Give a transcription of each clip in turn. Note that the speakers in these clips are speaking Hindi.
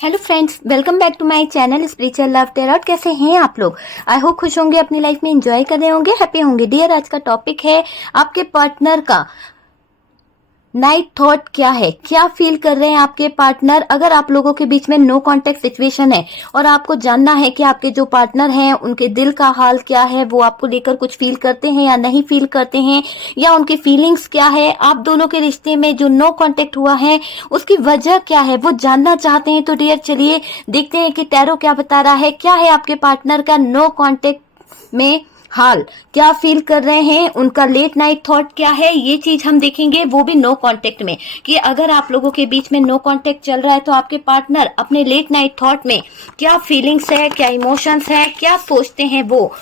Hello friends, welcome back to my channel spiritual love tarot. कैसे हैं आप लोग? आई होप खुश होंगे, अपनी लाइफ में एंजॉय कर रहे होंगे, हैप्पी होंगे। डियर, आज का टॉपिक है आपके पार्टनर का नाइट थॉट क्या है, क्या फील कर रहे हैं आपके पार्टनर। अगर आप लोगों के बीच में नो कांटेक्ट सिचुएशन है और आपको जानना है कि आपके जो पार्टनर हैं उनके दिल का हाल क्या है, वो आपको लेकर कुछ फील करते हैं या नहीं फील करते हैं, या उनकी फीलिंग्स क्या है, आप दोनों के रिश्ते में जो नो कांटेक्ट हुआ है उसकी वजह क्या है, वो जानना चाहते हैं। तो डियर, चलिए देखते हैं कि टैरो क्या बता रहा है। क्या है आपके पार्टनर का नो कांटेक्ट में हाल, क्या फील कर रहे हैं, उनका लेट नाइट थॉट क्या है, ये चीज हम देखेंगे, वो भी नो कांटेक्ट में। कि अगर आप लोगों के बीच में नो कांटेक्ट चल रहा है तो आपके पार्टनर अपने लेट नाइट थॉट में क्या फीलिंग्स है, क्या इमोशंस है, क्या सोचते हैं वो।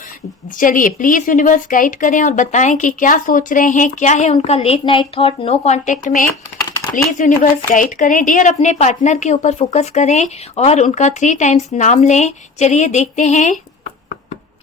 चलिए प्लीज यूनिवर्स गाइड करें और बताएं कि क्या सोच रहे हैं, क्या है उनका late night thought no contact में। प्लीज यूनिवर्स गाइड करें। डियर, अपने पार्टनर के ऊपर फोकस करें और उनका 3 टाइम्स नाम लें। चलिए देखते हैं।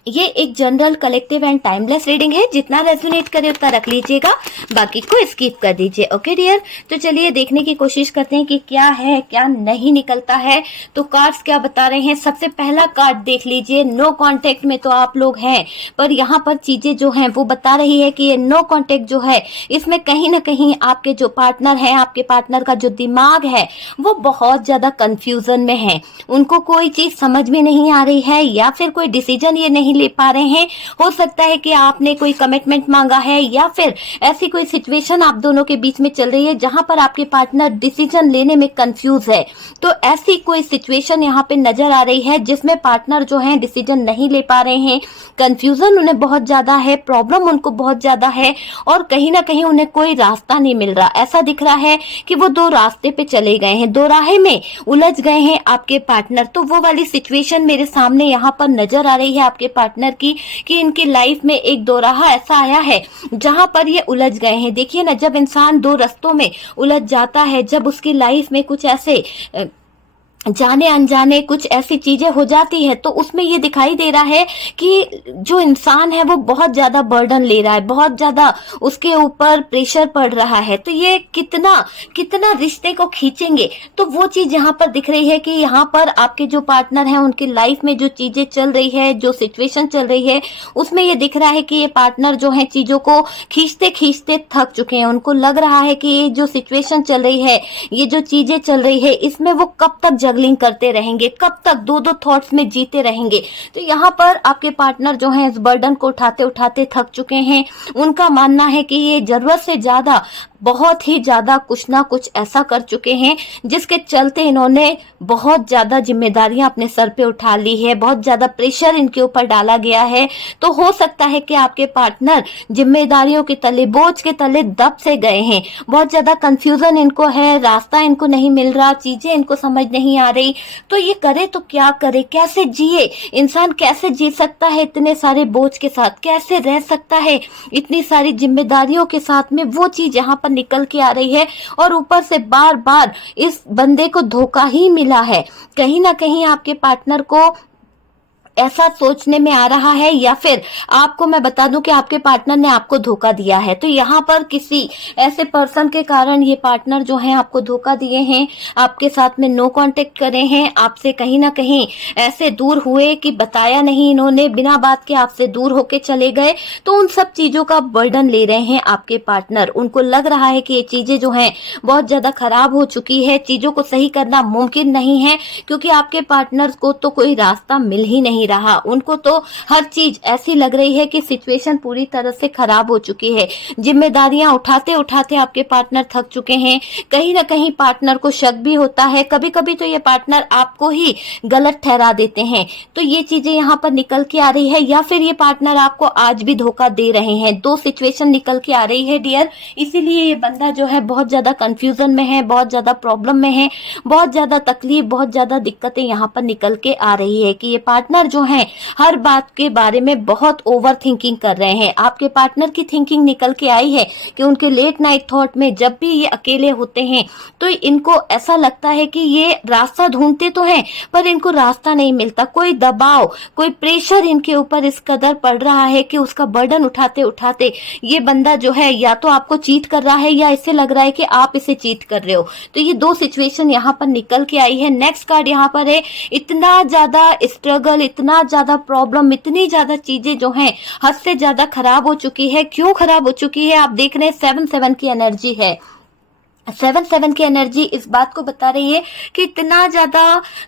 ये एक general, collective and timeless reading है। जितना रेजोनेट करे उतना रख लीजिएगा, बाकी को स्किप कर दीजिए। ओके डियर, तो चलिए देखने की कोशिश करते हैं कि क्या है, क्या नहीं निकलता है। तो कार्ड्स क्या बता रहे हैं। सबसे पहला कार्ड देख लीजिए। नो कांटेक्ट में तो आप लोग हैं, पर यहाँ पर चीजें जो हैं वो बता रही है कि ये नो कांटेक्ट जो है इसमें कहीं ना कहीं आपके जो पार्टनर है, आपके पार्टनर का जो दिमाग है वो बहुत ज्यादा कंफ्यूजन में है। उनको कोई चीज समझ में नहीं आ रही है या फिर कोई डिसीजन ये नहीं ले पा रहे हैं। हो सकता है कि आपने कोई कमिटमेंट मांगा है या फिर ऐसी कोई सिचुएशन आप दोनों के बीच में चल रही है जहां पर आपके पार्टनर डिसीजन लेने में कंफ्यूज है। तो ऐसी कोई सिचुएशन यहाँ पे नजर आ रही है जिसमें पार्टनर जो है डिसीजन नहीं ले पा रहे हैं, कंफ्यूजन उन्हें बहुत ज्यादा है, प्रॉब्लम उनको बहुत ज्यादा है और कहीं ना कहीं उन्हें कोई रास्ता नहीं मिल रहा। ऐसा दिख रहा है कि वो 2 रास्ते पे चले गए हैं, 2 राहे में उलझ गए हैं आपके पार्टनर। तो वो वाली सिचुएशन मेरे सामने यहाँ पर नजर आ रही है आपके पार्टनर की, कि इनकी लाइफ में एक 2 राह ऐसा आया है जहां पर ये उलझ गए हैं। देखिए ना, जब इंसान 2 रास्तों में उलझ जाता है, जब उसकी लाइफ में कुछ ऐसे जाने अनजाने कुछ ऐसी चीजें हो जाती है, तो उसमें ये दिखाई दे रहा है कि जो इंसान है वो बहुत ज्यादा बर्डन ले रहा है, बहुत ज्यादा उसके ऊपर प्रेशर पड़ रहा है। तो ये कितना कितना रिश्ते को खींचेंगे। तो वो चीज यहाँ पर दिख रही है कि यहाँ पर आपके जो पार्टनर हैं उनकी लाइफ में जो चीजें चल रही है, जो सिचुएशन चल रही है, उसमें ये दिख रहा है कि ये पार्टनर जो है चीजों को खींचते खींचते थक चुके हैं। उनको लग रहा है कि ये जो सिचुएशन चल रही है, ये जो चीजें चल रही है, इसमें वो कब तक जगलिंग करते रहेंगे, कब तक 2-2 थॉट्स में जीते रहेंगे। तो यहाँ पर आपके पार्टनर जो हैं इस बर्डन को उठाते उठाते थक चुके हैं। उनका मानना है कि ये जरूरत से ज्यादा, बहुत ही ज्यादा कुछ ना कुछ ऐसा कर चुके हैं जिसके चलते इन्होंने बहुत ज्यादा जिम्मेदारियां अपने सर पे उठा ली है, बहुत ज्यादा प्रेशर इनके ऊपर डाला गया है। तो हो सकता है कि आपके पार्टनर जिम्मेदारियों के तले, बोझ के तले दब से गए हैं। बहुत ज्यादा कंफ्यूजन इनको है, रास्ता इनको नहीं मिल रहा, चीजें इनको समझ नहीं आ रही। तो ये करे तो क्या करे, कैसे जिए इंसान, कैसे जी सकता है इतने सारे बोझ के साथ, कैसे रह सकता है इतनी सारी जिम्मेदारियों के साथ में। वो चीज यहाँ पर निकल के आ रही है और ऊपर से बार बार इस बंदे को धोखा ही मिला है। कहीं ना कहीं आपके पार्टनर को ऐसा सोचने में आ रहा है, या फिर आपको मैं बता दूं कि आपके पार्टनर ने आपको धोखा दिया है। तो यहाँ पर किसी ऐसे पर्सन के कारण ये पार्टनर जो हैं आपको धोखा दिए हैं, आपके साथ में नो कांटेक्ट करे हैं, आपसे कहीं ना कहीं ऐसे दूर हुए कि बताया नहीं इन्होंने, बिना बात के आपसे दूर होके चले गए। तो उन सब चीजों का बर्डन ले रहे हैं आपके पार्टनर। उनको लग रहा है कि ये चीजें जो हैं बहुत ज्यादा खराब हो चुकी है, चीजों को सही करना मुमकिन नहीं है, क्योंकि आपके पार्टनर को तो कोई रास्ता मिल ही नहीं रहा। उनको तो हर चीज ऐसी लग रही है कि सिचुएशन पूरी तरह से खराब हो चुकी है। जिम्मेदारियां उठाते उठाते आपके पार्टनर थक चुके हैं। कहीं ना कहीं पार्टनर को शक भी होता है, कभी कभी तो ये पार्टनर आपको ही गलत ठहरा देते हैं। तो ये चीजें यहाँ पर निकल के आ रही है, या फिर ये पार्टनर आपको आज भी धोखा दे रहे हैं। 2 सिचुएशन निकल के आ रही है डियर। इसीलिए ये बंदा जो है बहुत ज्यादा कंफ्यूजन में है, बहुत ज्यादा प्रॉब्लम में है, बहुत ज्यादा तकलीफ, बहुत ज्यादा दिक्कतें यहाँ पर निकल के आ रही है कि ये पार्टनर जो हैं हर बात के बारे में बहुत ओवर थिंकिंग कर रहे हैं। आपके पार्टनर की थिंकिंग निकल के आई है कि उनके लेट नाइट थॉट में जब भी ये अकेले होते हैं तो इनको ऐसा लगता है कि ये रास्ता ढूंढते तो हैं पर इनको रास्ता नहीं मिलता। कोई दबाव, कोई प्रेशर इनके ऊपर इस कदर पड़ रहा है कि उसका बर्डन उठाते उठाते ये बंदा जो है या तो आपको चीट कर रहा है या इससे लग रहा है कि आप इसे चीट कर रहे हो। तो ये दो सिचुएशन यहाँ पर निकल के आई है। नेक्स्ट कार्ड यहाँ पर है, इतना ज्यादा स्ट्रगल, इतना ज्यादा प्रॉब्लम, इतनी ज्यादा चीजें जो हैं हद से ज्यादा खराब हो चुकी है। क्यों खराब हो चुकी है? आप देख रहे हैं 7-7 की एनर्जी है। 7-7 की एनर्जी इस बात को बता रही है कि इतना ज्यादा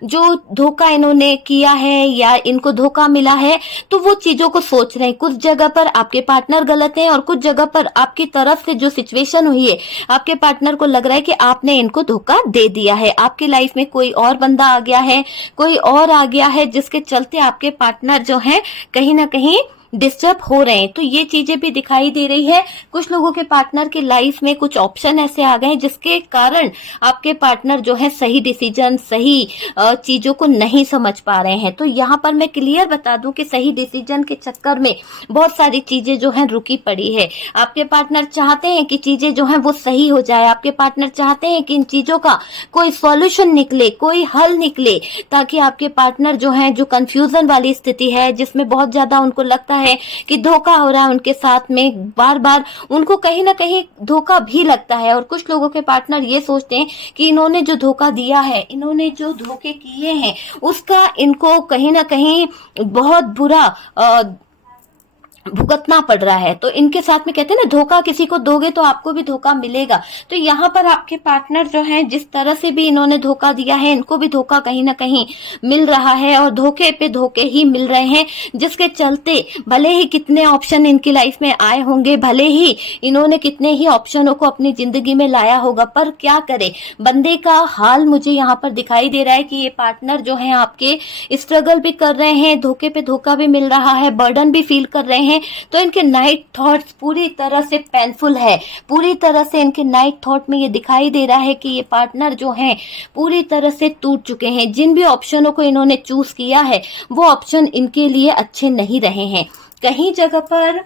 जो धोखा इन्होंने किया है या इनको धोखा मिला है तो वो चीजों को सोच रहे हैं। कुछ जगह पर आपके पार्टनर गलत हैं और कुछ जगह पर आपकी तरफ से जो सिचुएशन हुई है आपके पार्टनर को लग रहा है कि आपने इनको धोखा दे दिया है। आपकी लाइफ में कोई और बंदा आ गया है, कोई और आ गया है जिसके चलते आपके पार्टनर जो है कहीं ना कहीं डिस्टर्ब हो रहे हैं। तो ये चीजें भी दिखाई दे रही है। कुछ लोगों के पार्टनर की लाइफ में कुछ ऑप्शन ऐसे आ गए हैं जिसके कारण आपके पार्टनर जो है सही डिसीजन, सही चीजों को नहीं समझ पा रहे हैं। तो यहाँ पर मैं क्लियर बता दूं कि सही डिसीजन के चक्कर में बहुत सारी चीजें जो है रुकी पड़ी है। आपके पार्टनर चाहते हैं कि चीजें जो है वो सही हो जाए। आपके पार्टनर चाहते हैं कि इन चीजों का कोई सॉल्यूशन निकले, कोई हल निकले, ताकि आपके पार्टनर जो है, जो कंफ्यूजन वाली स्थिति है जिसमें बहुत ज्यादा उनको लगता है कि धोखा हो रहा है उनके साथ में, बार बार उनको कहीं ना कहीं धोखा भी लगता है। और कुछ लोगों के पार्टनर ये सोचते हैं कि इन्होंने जो धोखा दिया है, इन्होंने जो धोखे किए हैं उसका इनको कहीं ना कहीं बहुत बुरा भुगतना पड़ रहा है। तो इनके साथ में कहते हैं ना, धोखा किसी को दोगे तो आपको भी धोखा मिलेगा। तो यहाँ पर आपके पार्टनर जो हैं जिस तरह से भी इन्होंने धोखा दिया है, इनको भी धोखा कहीं ना कहीं मिल रहा है और धोखे पे धोखे ही मिल रहे हैं, जिसके चलते भले ही कितने ऑप्शन इनकी लाइफ में आए होंगे, भले ही इन्होंने कितने ही ऑप्शनों को अपनी जिंदगी में लाया होगा, पर क्या करे, बंदे का हाल मुझे यहाँ पर दिखाई दे रहा है कि ये पार्टनर जो है आपके स्ट्रगल भी कर रहे हैं, धोखे पे धोखा भी मिल रहा है, बर्डन भी फील कर रहे हैं। तो इनके नाइट थॉट्स पूरी तरह से पेनफुल है। पूरी तरह से इनके नाइट थॉट में ये दिखाई दे रहा है कि ये पार्टनर जो हैं पूरी तरह से टूट चुके हैं। जिन भी ऑप्शनों को इन्होंने चूज किया है वो ऑप्शन इनके लिए अच्छे नहीं रहे हैं। कहीं जगह पर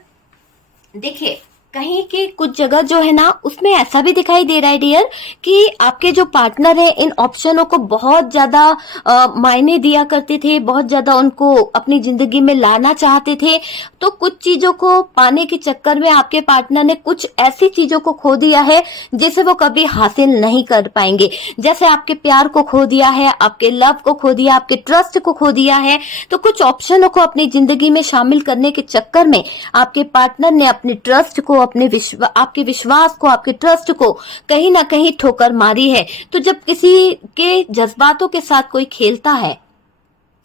देखिए, कहीं की कुछ जगह जो है ना उसमें ऐसा भी दिखाई दे रहा है डियर कि आपके जो पार्टनर है इन ऑप्शनों को बहुत ज्यादा मायने दिया करते थे, बहुत ज्यादा उनको अपनी जिंदगी में लाना चाहते थे। तो कुछ चीजों को पाने के चक्कर में आपके पार्टनर ने कुछ ऐसी चीजों को खो दिया है जिसे वो कभी हासिल नहीं कर पाएंगे। जैसे आपके प्यार को खो दिया है, आपके लव को खो दिया, आपके ट्रस्ट को खो दिया है। तो कुछ ऑप्शनों को अपनी जिंदगी में शामिल करने के चक्कर में आपके पार्टनर ने अपने ट्रस्ट को, आपके विश्वास को, आपके ट्रस्ट को कहीं ना कहीं ठोकर मारी है। तो जब किसी के जज्बातों के साथ कोई खेलता है,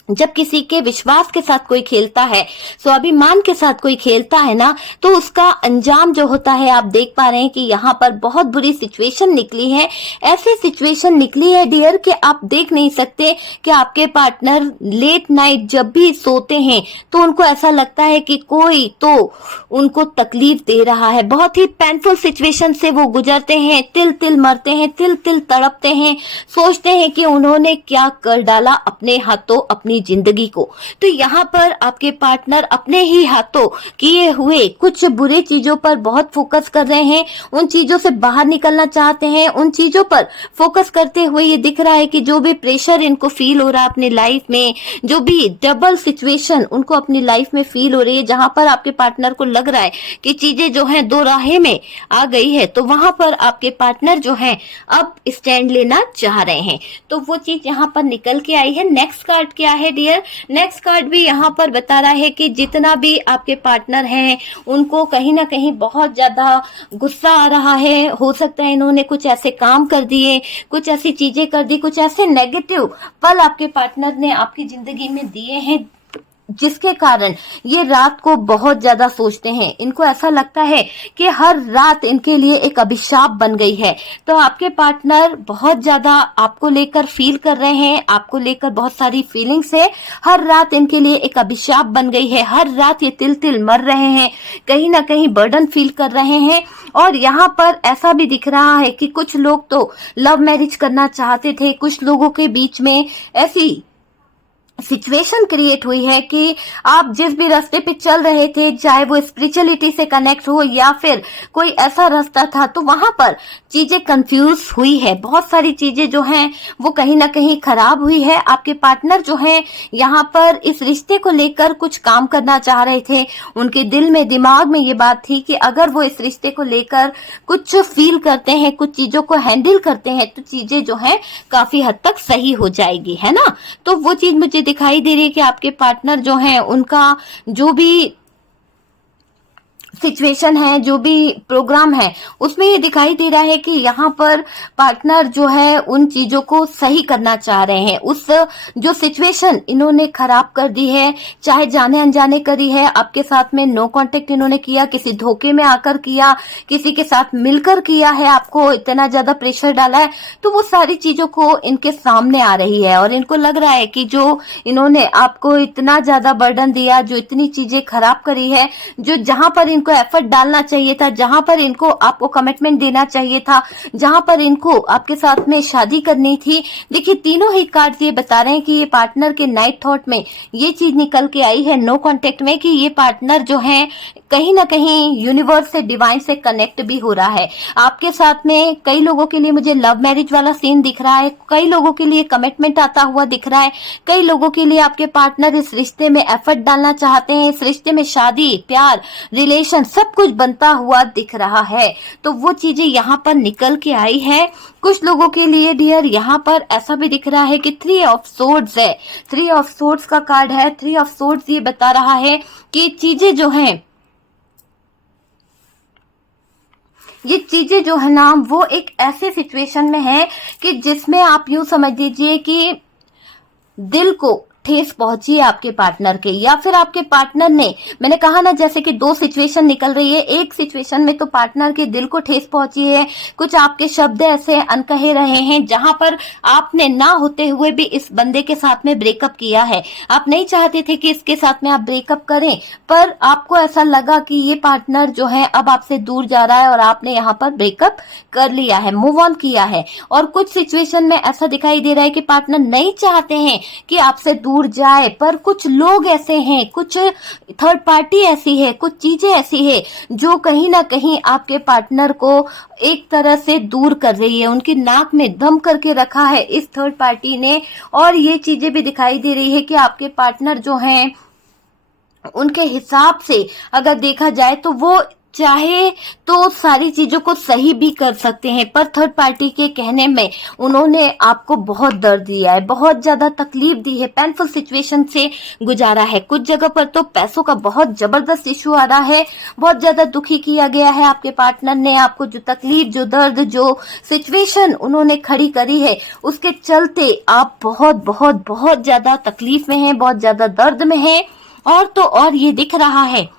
जब किसी के विश्वास के साथ कोई खेलता है, स्वाभिमान के साथ कोई खेलता है ना, तो उसका अंजाम जो होता है आप देख पा रहे हैं कि यहाँ पर बहुत बुरी सिचुएशन निकली है। ऐसी सिचुएशन निकली है डियर कि आप देख नहीं सकते कि आपके पार्टनर लेट नाइट जब भी सोते हैं तो उनको ऐसा लगता है कि कोई तो उनको तकलीफ दे रहा है। बहुत ही पेनफुल सिचुएशन से वो गुजरते हैं, तिल तिल मरते हैं, तिल तिल तड़पते हैं, सोचते हैं कि उन्होंने क्या कर डाला अपने हाथों अपनी जिंदगी को। तो यहाँ पर आपके पार्टनर अपने ही हाथों किए हुए कुछ बुरे चीजों पर बहुत फोकस कर रहे हैं, उन चीजों से बाहर निकलना चाहते हैं। उन चीजों पर फोकस करते हुए ये दिख रहा है कि जो भी प्रेशर इनको फील हो रहा है अपनी लाइफ में, जो भी डबल सिचुएशन उनको अपनी लाइफ में फील हो रही है, जहां पर आपके पार्टनर को लग रहा है कि चीजें जो है दो राहे में आ गई है, तो वहां पर आपके पार्टनर जो है अब स्टैंड लेना चाह रहे हैं। तो वो चीज यहाँ पर निकल के आई है। नेक्स्ट कार्ड क्या है डियर? नेक्स्ट कार्ड भी यहाँ पर बता रहा है कि जितना भी आपके पार्टनर हैं उनको कहीं ना कहीं बहुत ज्यादा गुस्सा आ रहा है। हो सकता है इन्होंने कुछ ऐसे काम कर दिए, कुछ ऐसी चीजें कर दी, कुछ ऐसे नेगेटिव पल आपके पार्टनर ने आपकी जिंदगी में दिए हैं जिसके कारण ये रात को बहुत ज्यादा सोचते हैं। इनको ऐसा लगता है कि हर रात इनके लिए एक अभिशाप बन गई है। तो आपके पार्टनर बहुत ज्यादा आपको लेकर फील कर रहे हैं, आपको लेकर बहुत सारी फीलिंग्स है। हर रात इनके लिए एक अभिशाप बन गई है, हर रात ये तिल तिल मर रहे हैं, कहीं ना कहीं बर्डन फील कर रहे हैं। और यहाँ पर ऐसा भी दिख रहा है कि कुछ लोग तो लव मैरिज करना चाहते थे, कुछ लोगों के बीच में ऐसी सिचुएशन क्रिएट हुई है कि आप जिस भी रास्ते पे चल रहे थे, चाहे वो स्पिरिचुअलिटी से कनेक्ट हो या फिर कोई ऐसा रास्ता था, तो वहां पर चीजें कंफ्यूज हुई है। बहुत सारी चीजें जो हैं वो कहीं ना कहीं खराब हुई है। आपके पार्टनर जो हैं यहाँ पर इस रिश्ते को लेकर कुछ काम करना चाह रहे थे। उनके दिल में, दिमाग में ये बात थी कि अगर वो इस रिश्ते को लेकर कुछ फील करते हैं, कुछ चीजों को हैंडल करते हैं, तो चीजें जो है काफी हद तक सही हो जाएगी, है ना। तो वो चीज मुझे दिखाई दे रही है कि आपके पार्टनर जो हैं उनका जो भी सिचुएशन है, जो भी प्रोग्राम है, उसमें ये दिखाई दे रहा है कि यहाँ पर पार्टनर जो है उन चीजों को सही करना चाह रहे हैं। उस जो सिचुएशन इन्होंने खराब कर दी है, चाहे जाने अनजाने करी है, आपके साथ में नो कांटेक्ट इन्होंने किया, किसी धोखे में आकर किया, किसी के साथ मिलकर किया है, आपको इतना ज्यादा प्रेशर डाला है, तो वो सारी चीजों को इनके सामने आ रही है। और इनको लग रहा है कि जो इन्होंने आपको इतना ज्यादा बर्डन दिया, जो इतनी चीजें खराब करी है, जो जहां पर इनको एफर्ट डालना चाहिए था, जहां पर इनको आपको कमिटमेंट देना चाहिए था, जहां पर इनको आपके साथ में शादी करनी थी। देखिए तीनों ही कार्ड्स ये बता रहे हैं कि ये पार्टनर के नाइट थॉट में ये चीज निकल के आई है, नो कांटेक्ट में, कि ये पार्टनर जो है कहीं ना कहीं यूनिवर्स से, डिवाइन से कनेक्ट भी हो रहा है। आपके साथ में कई लोगों के लिए मुझे लव मैरिज वाला सीन दिख रहा है, कई लोगों के लिए कमिटमेंट आता हुआ दिख रहा है, कई लोगों के लिए आपके पार्टनर इस रिश्ते में एफर्ट डालना चाहते हैं, इस रिश्ते में शादी, प्यार, रिलेशन सब कुछ बनता हुआ दिख रहा है। तो वो चीजें यहाँ पर निकल के आई है। कुछ लोगों के लिए डियर यहाँ पर ऐसा भी दिख रहा है कि 3 ऑफ सोर्ड्स है, 3 ऑफ सोर्ड्स का कार्ड है। 3 ऑफ सोर्ड्स ये बता रहा है कि चीजें जो हैं, ये चीजें जो है ना वो एक ऐसे सिचुएशन में है कि जिसमें आप यूं समझ लीजिए कि दिल को ठेस पहुंची है आपके पार्टनर के, या फिर आपके पार्टनर ने, मैंने कहा ना जैसे कि 2 सिचुएशन निकल रही है। एक सिचुएशन में तो पार्टनर के दिल को ठेस पहुंची है, कुछ आपके शब्द ऐसे अनकहे रहे हैं जहां पर आपने ना होते हुए भी इस बंदे के साथ में ब्रेकअप किया है। आप नहीं चाहते थे कि इसके साथ में आप ब्रेकअप करें, पर आपको ऐसा लगा कि ये पार्टनर जो है अब आपसे दूर जा रहा है और आपने यहाँ पर ब्रेकअप कर लिया है, मूव ऑन किया है। और कुछ सिचुएशन में ऐसा दिखाई दे रहा है कि पार्टनर नहीं चाहते हैं कि आपसे दूर जाए, पर कुछ लोग ऐसे हैं, कुछ थर्ड पार्टी ऐसी है, कुछ चीजें ऐसी है जो कहीं ना कहीं आपके पार्टनर को एक तरह से दूर कर रही है, उनकी नाक में दम करके रखा है इस थर्ड पार्टी ने। और ये चीजें भी दिखाई दे रही है कि आपके पार्टनर जो हैं उनके हिसाब से अगर देखा जाए तो वो चाहे तो सारी चीजों को सही भी कर सकते हैं, पर थर्ड पार्टी के कहने में उन्होंने आपको बहुत दर्द दिया है, बहुत ज्यादा तकलीफ दी है, पेनफुल सिचुएशन से गुजारा है। कुछ जगह पर तो पैसों का बहुत जबरदस्त इशू आ रहा है, बहुत ज्यादा दुखी किया गया है आपके पार्टनर ने आपको। जो तकलीफ, जो दर्द, जो सिचुएशन उन्होंने खड़ी करी है, उसके चलते आप बहुत बहुत बहुत ज्यादा तकलीफ में हैं, बहुत ज्यादा दर्द में हैं। और तो और ये दिख रहा है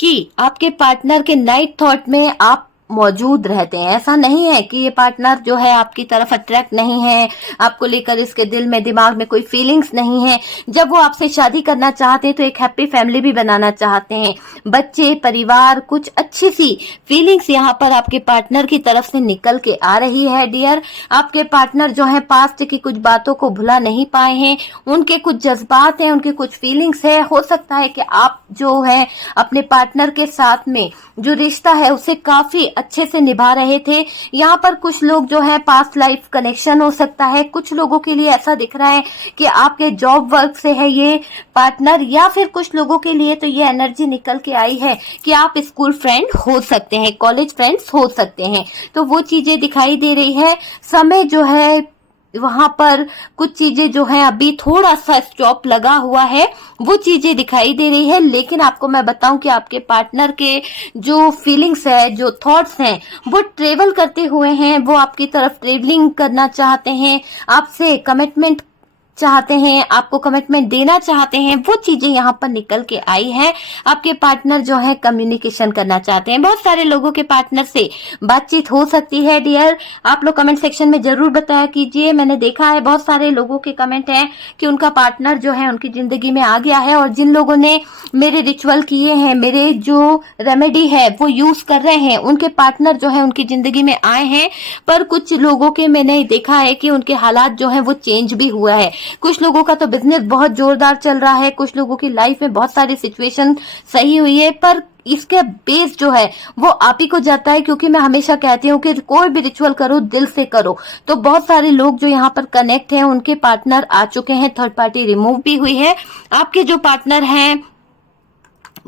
कि आपके पार्टनर के नाइट थॉट में आप मौजूद रहते हैं। ऐसा नहीं है कि ये पार्टनर जो है आपकी तरफ अट्रैक्ट नहीं है, आपको लेकर इसके दिल में, दिमाग में कोई फीलिंग्स नहीं है। जब वो आपसे शादी करना चाहते हैं तो एक हैप्पी फैमिली भी बनाना चाहते हैं, बच्चे, परिवार, कुछ अच्छी सी फीलिंग्स यहाँ पर आपके पार्टनर की तरफ से निकल के आ रही है डियर। आपके पार्टनर जो है पास्ट की कुछ बातों को भुला नहीं पाए हैं, उनके कुछ जज्बात हैं, उनके कुछ फीलिंग्स है। हो सकता है कि आप जो है अपने पार्टनर के साथ में जो रिश्ता है उसे काफी अच्छे से निभा रहे थे। यहाँ पर कुछ लोग जो है पास्ट लाइफ कनेक्शन हो सकता है, कुछ लोगों के लिए ऐसा दिख रहा है कि आपके जॉब वर्क से है ये पार्टनर, या फिर कुछ लोगों के लिए तो ये एनर्जी निकल के आई है कि आप स्कूल फ्रेंड हो सकते हैं, कॉलेज फ्रेंड्स हो सकते हैं। तो वो चीजें दिखाई दे रही है। समय जो है वहां पर कुछ चीजें जो है अभी थोड़ा सा स्टॉप लगा हुआ है, वो चीजें दिखाई दे रही है। लेकिन आपको मैं बताऊं कि आपके पार्टनर के जो फीलिंग्स है, जो थॉट्स हैं, वो ट्रेवल करते हुए हैं, वो आपकी तरफ ट्रेवलिंग करना चाहते हैं, आपसे कमिटमेंट चाहते हैं, आपको कमिटमेंट देना चाहते हैं। वो चीजें यहाँ पर निकल के आई है। आपके पार्टनर जो है कम्युनिकेशन करना चाहते हैं, बहुत सारे लोगों के पार्टनर से बातचीत हो सकती है डियर। आप लोग कमेंट सेक्शन में जरूर बताया कीजिए। मैंने देखा है बहुत सारे लोगों के कमेंट हैं कि उनका पार्टनर जो है उनकी जिंदगी में आ गया है, और जिन लोगों ने मेरे रिचुअल किए हैं, मेरे जो रेमेडी है वो यूज कर रहे हैं, उनके पार्टनर जो है उनकी जिंदगी में आए हैं। पर कुछ लोगों के मैंने देखा है कि उनके हालात जो है वो चेंज भी हुआ है, कुछ लोगों का तो बिजनेस बहुत जोरदार चल रहा है, कुछ लोगों की लाइफ में बहुत सारी सिचुएशन सही हुई है, पर इसके बेस जो है वो आप ही को जाता है, क्योंकि मैं हमेशा कहती हूँ कि कोई भी रिचुअल करो दिल से करो। तो बहुत सारे लोग जो यहाँ पर कनेक्ट हैं उनके पार्टनर आ चुके हैं, थर्ड पार्टी रिमूव भी हुई है। आपके जो पार्टनर हैं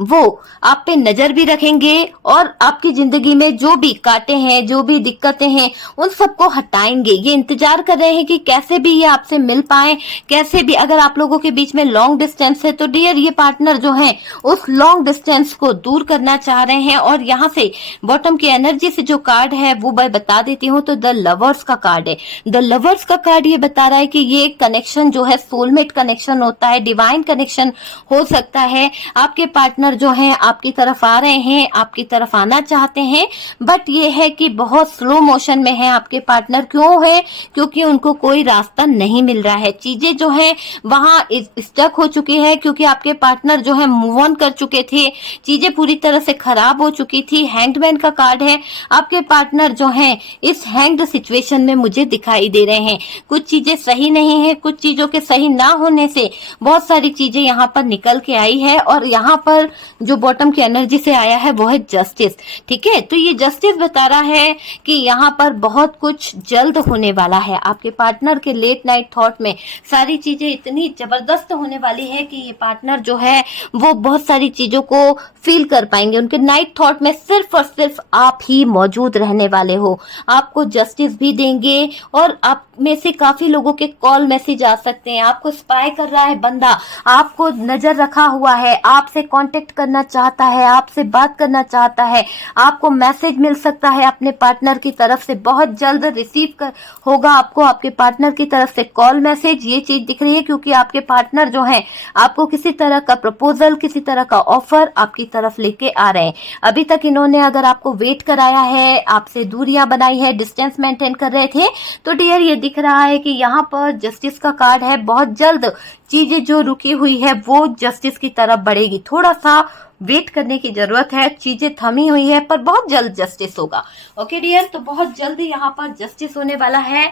वो आप पे नजर भी रखेंगे और आपकी जिंदगी में जो भी कांटे हैं, जो भी दिक्कतें हैं, उन सबको हटाएंगे। ये इंतजार कर रहे हैं कि कैसे भी ये आपसे मिल पाए, कैसे भी। अगर आप लोगों के बीच में लॉन्ग डिस्टेंस है तो डियर ये पार्टनर जो है उस लॉन्ग डिस्टेंस को दूर करना चाह रहे हैं। और यहाँ से बॉटम की एनर्जी से जो कार्ड है वो मैं बता देती हूँ, तो द लवर्स का कार्ड है। द लवर्स का कार्ड ये बता रहा है कि ये कनेक्शन जो है सोलमेट कनेक्शन होता है, डिवाइन कनेक्शन हो सकता है। आपके पार्टनर जो हैं आपकी तरफ आ रहे हैं, आपकी तरफ आना चाहते हैं, बट ये है कि बहुत स्लो मोशन में है आपके पार्टनर। क्यों है? क्योंकि उनको कोई रास्ता नहीं मिल रहा है, चीजें जो है वहां स्टक हो चुकी है, क्योंकि आपके पार्टनर जो है मूव ऑन कर चुके थे, चीजें पूरी तरह से खराब हो चुकी थी। हैंगमैन का कार्ड है। आपके पार्टनर जो है इस हैंग्ड सिचुएशन में मुझे दिखाई दे रहे हैं। कुछ चीजें सही नहीं है, कुछ चीजों के सही ना होने से बहुत सारी चीजें यहाँ पर निकल के आई है। और यहाँ पर जो बॉटम की एनर्जी से आया है वो है जस्टिस। ठीक है, तो ये जस्टिस बता रहा है कि यहाँ पर बहुत कुछ जल्द होने वाला है। आपके पार्टनर के लेट नाइट थॉट में सारी चीजें इतनी जबरदस्त होने वाली है कि ये पार्टनर जो है वो बहुत सारी चीजों को फील कर पाएंगे। उनके नाइट थॉट में सिर्फ और सिर्फ आप ही मौजूद रहने वाले हो। आपको जस्टिस भी देंगे और आप में से काफी लोगों के कॉल मैसेज आ सकते हैं। आपको स्पाई कर रहा है बंदा, आपको नजर रखा हुआ है, आपसे कांटेक्ट करना चाहता है, आपसे बात करना चाहता है। आपको मैसेज मिल सकता है अपने पार्टनर की तरफ से, बहुत जल्द रिसीव होगा आपको आपके पार्टनर की तरफ से कॉल मैसेज। ये चीज दिख रही है क्योंकि आपके पार्टनर जो है आपको किसी तरह का प्रपोजल, किसी तरह का ऑफर आपकी तरफ लेके आ रहे हैं। अभी तक इन्होंने अगर आपको वेट कराया है, आपसे दूरियां बनाई है, डिस्टेंस मेंटेन कर रहे थे, तो डियर ये दिख रहा है कि यहाँ पर जस्टिस का कार्ड है। बहुत जल्द चीजें जो रुकी हुई है वो जस्टिस की तरफ बढ़ेगी। थोड़ा सा वेट करने की जरूरत है, चीजें थमी हुई है पर बहुत जल्द जस्टिस होगा। ओके डियर, तो बहुत जल्द यहाँ पर जस्टिस होने वाला है।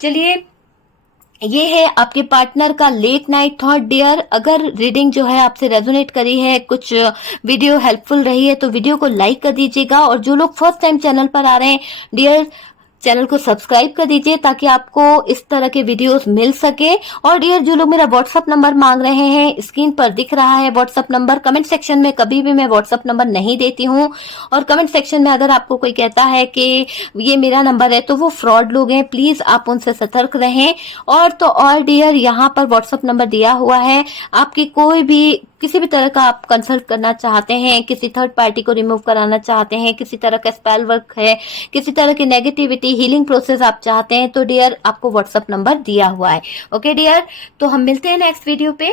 चलिए, ये है आपके पार्टनर का लेट नाइट थॉट डियर। अगर रीडिंग जो है आपसे रेजोनेट करी है, कुछ वीडियो हेल्पफुल रही है, तो वीडियो को लाइक कर दीजिएगा। और जो लोग फर्स्ट टाइम चैनल पर आ रहे हैं डियर, चैनल को सब्सक्राइब कर दीजिए ताकि आपको इस तरह के वीडियोस मिल सके। और डियर जो लोग मेरा व्हाट्सअप नंबर मांग रहे हैं, स्क्रीन पर दिख रहा है व्हाट्सअप नंबर। कमेंट सेक्शन में कभी भी मैं व्हाट्सअप नंबर नहीं देती हूँ, और कमेंट सेक्शन में अगर आपको कोई कहता है कि ये मेरा नंबर है तो वो फ्रॉड लोग हैं, प्लीज आप उनसे सतर्क रहें। और तो और डियर यहाँ पर व्हाट्सअप नंबर दिया हुआ है, आपकी कोई भी किसी भी तरह का आप कंसल्ट करना चाहते हैं, किसी थर्ड पार्टी को रिमूव कराना चाहते हैं, किसी तरह का स्पेल वर्क है, किसी तरह की नेगेटिविटी हीलिंग प्रोसेस आप चाहते हैं, तो डियर आपको व्हाट्सअप नंबर दिया हुआ है। ओके डियर, तो हम मिलते हैं नेक्स्ट वीडियो पे।